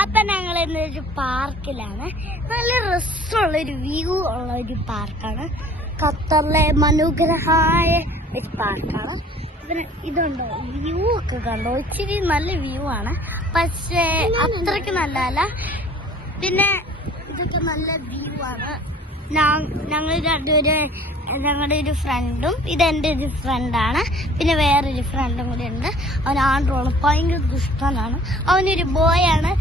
അപ്പൊ ഞങ്ങൾ ഇന്നൊരു പാർക്കിലാണ്. നല്ല രസമുള്ളൊരു വ്യൂ ഉള്ള ഒരു പാർക്കാണ്. ഖത്തറിലെ മനോഹരമായ ഒരു പാർക്കാണ്. പിന്നെ ഇതുണ്ടോ, വ്യൂ ഒക്കെ കണ്ടോ, ഇച്ചിരി നല്ല വ്യൂ ആണ്, പക്ഷേ അത്രയ്ക്ക് നല്ലതല്ല. പിന്നെ ഇതൊക്കെ നല്ല വ്യൂ ആണ്. ഞങ്ങൾ രണ്ടുപേരും, ഞങ്ങളുടെ ഒരു ഫ്രണ്ടും, ഇതെൻ്റെ ഒരു ഫ്രണ്ടാണ്, പിന്നെ വേറൊരു ഫ്രണ്ടും കൂടി ഉണ്ട്. അവൻ ആൺട്രോള്, ഭയങ്കര ദുഷ്ടനാണ്. അവനൊരു ബോയാണ്.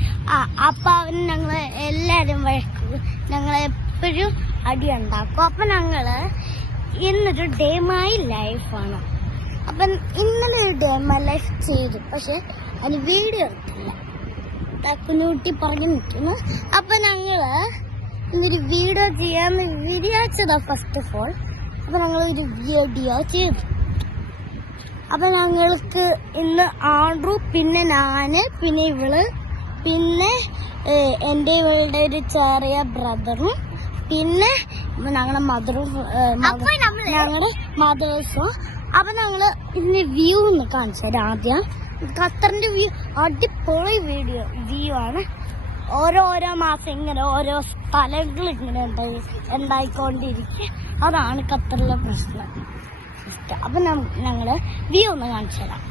അപ്പം അവൻ ഞങ്ങൾ എല്ലാവരും വഴക്കും, ഞങ്ങളെപ്പോഴും അടി ഉണ്ടാക്കും. അപ്പം ഞങ്ങൾ ഇന്നൊരു ഡേ മൈ ലൈഫാണ്. അപ്പം ഇന്നലെ ഒരു ഡേ മൈ ലൈഫ് ചെയ്തു, പക്ഷെ അതിന് വീഡിയോ എടുത്തില്ല. കുഞ്ഞുകുട്ടി പറഞ്ഞു നിൽക്കുന്നു. അപ്പം ഞങ്ങൾ ഇന്നൊരു വീഡിയോ ചെയ്യാന്ന് വിചാരിച്ചതാ ഫസ്റ്റ് ഓഫ് ഓൾ. അപ്പം ഞങ്ങൾ ഒരു വീഡിയോ ചെയ്തു. അപ്പം ഞങ്ങൾക്ക് ഇന്ന് ആൻഡ്രു, പിന്നെ ഞാൻ, പിന്നെ ഇവള്, പിന്നെ എൻ്റെ ഇവളുടെ ഒരു ചെറിയ ബ്രദറും, പിന്നെ ഞങ്ങളുടെ മദറും, ഞങ്ങളുടെ മദേഴ്സും. അപ്പം ഞങ്ങൾ ഇതിന് വ്യൂ ഒന്ന് കാണിച്ചു തരാം. ആദ്യം ഖത്തറിൻ്റെ വ്യൂ, അടിപൊളി വ്യൂ ആണ്. ഓരോ മാസം ഇങ്ങനെ ഓരോ സ്ഥലങ്ങൾ ഇങ്ങനെ ഉണ്ടായിക്കൊണ്ടിരിക്കുക. അതാണ് ഖത്തറിലെ പ്രശ്നം. അപ്പം ഞങ്ങൾ വ്യൂ ഒന്ന് കാണിച്ചു തരാം.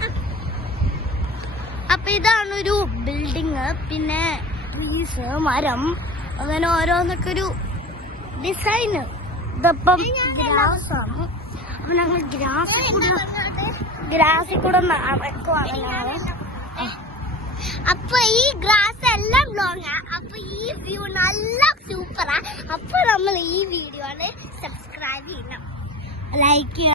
അപ്പം ഇതാണൊരു ബിൽഡിങ്, പിന്നെ ട്രീസ്, മരം, അങ്ങനെ ഓരോന്നൊക്കെ ഒരു ഡിസൈന്. ഇതിപ്പം ഗ്രാസാണ്. അപ്പം ഞങ്ങൾ ഗ്രാസിൽ കൂടെ നടക്കുവാണ് ഞങ്ങൾ. അപ്പൊ ഈ ഗ്രാസ് എല്ലാം ലോങ്ങാ. അപ്പൊ ഈ വ്യൂ നല്ല സൂപ്പറാ. അപ്പൊ നമ്മൾ ഈ വീഡിയോയിൽ സബ്സ്ക്രൈബ് ചെയ്യണം, ലൈക്ക് ചെയ്യണം.